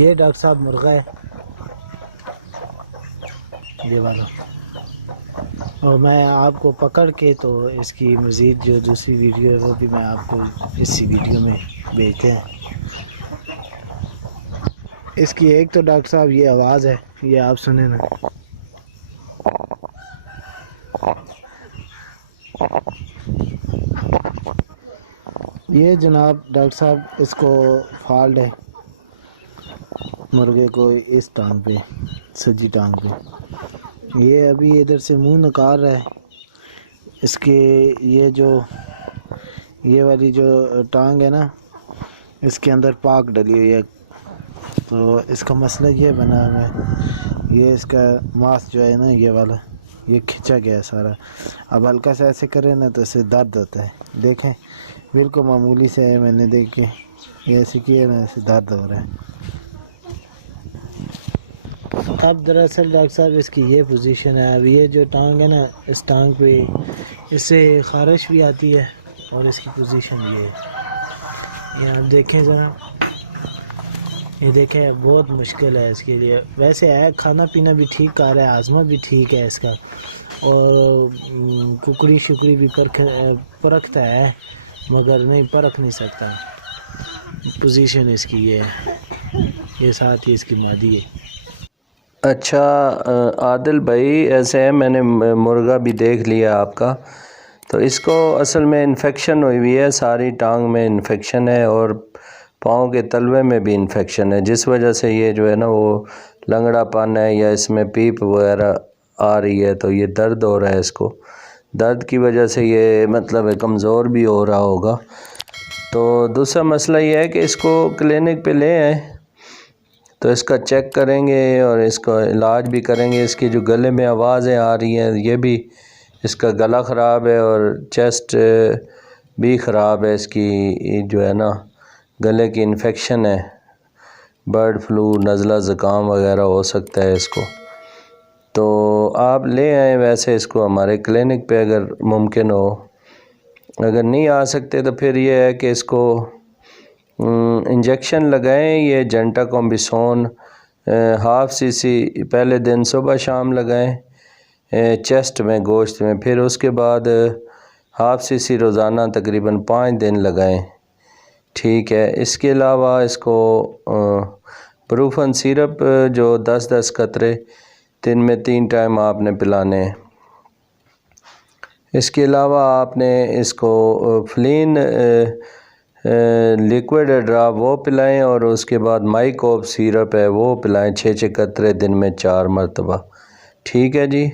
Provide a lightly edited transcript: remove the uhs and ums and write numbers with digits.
ये डॉक्टर साहब मुर्गा है ये वाला, और मैं आपको पकड़ के तो इसकी मज़ीद जो दूसरी वीडियो है वो भी मैं आपको इसी वीडियो में भेजते हैं। इसकी एक तो डॉक्टर साहब ये आवाज़ है, ये आप सुने ना। ये जनाब डॉक्टर साहब इसको फॉल्ट है मुर्गे को इस टांग पे, सज्जी टांग पे। ये अभी इधर से मुंह निकाल रहा है। इसके ये वाली जो टांग है ना, इसके अंदर पाक डली हुई है, तो इसका मसला ये बना हुआ है, ये इसका मांस जो है ना ये वाला, ये खिंचा गया है सारा। अब हल्का सा ऐसे करें ना तो इससे दर्द होता है। देखें बिल्कुल मामूली से है, मैंने देख के ये ऐसे किया ना, इससे दर्द हो रहा है। अब दरअसल डॉक्टर साहब इसकी ये पोजीशन है। अब ये जो टांग है ना, इस टांग पे इससे ख़ारिश भी आती है और इसकी पोजीशन ये है। ये आप देखें ज़रा, ये देखें बहुत मुश्किल है इसके लिए। वैसे है खाना पीना भी ठीक कर रहा है, आज़मा भी ठीक है इसका, और कुकड़ी शुकड़ी भी परखता है, मगर नहीं परख नहीं सकता। पोजीशन इसकी ये है, ये साथ ही इसकी मादी है। अच्छा आदिल भाई, ऐसे है मैंने मुर्गा भी देख लिया आपका, तो इसको असल में इन्फेक्शन हुई हुई है, सारी टांग में इन्फेक्शन है और पाँव के तलवे में भी इन्फेक्शन है, जिस वजह से ये जो है ना वो लंगड़ापन है या इसमें पीप वगैरह आ रही है, तो ये दर्द हो रहा है। इसको दर्द की वजह से ये मतलब कमज़ोर भी हो रहा होगा। तो दूसरा मसला ये है कि इसको क्लिनिक पे ले आए तो इसका चेक करेंगे और इसका इलाज भी करेंगे। इसकी जो गले में आवाज़ें आ रही हैं, ये भी इसका गला ख़राब है और चेस्ट भी ख़राब है। इसकी जो है ना गले की इन्फेक्शन है, बर्ड फ्लू, नज़ला ज़ुकाम वगैरह हो सकता है इसको। तो आप ले आएँ वैसे इसको हमारे क्लिनिक पे अगर मुमकिन हो। अगर नहीं आ सकते तो फिर ये है कि इसको इंजेक्शन लगाएं। ये जेंटाकॉम्बिसोन हाफ़ सीसी पहले दिन सुबह शाम लगाएं चेस्ट में, गोश्त में, फिर उसके बाद हाफ़ सीसी रोज़ाना तकरीबन 5 दिन लगाएं। ठीक है। इसके अलावा इसको ब्रूफन सिरप जो 10-10 कतरे दिन में 3 टाइम आपने पिलाने हैं। इसके अलावा आपने इसको फ्लिन लिक्विड ड्रॉप वो पिलाएं और उसके बाद माइकोप सिरप है वो पिलाएं 6-6 कतरे दिन में 4 मरतबा। ठीक है जी।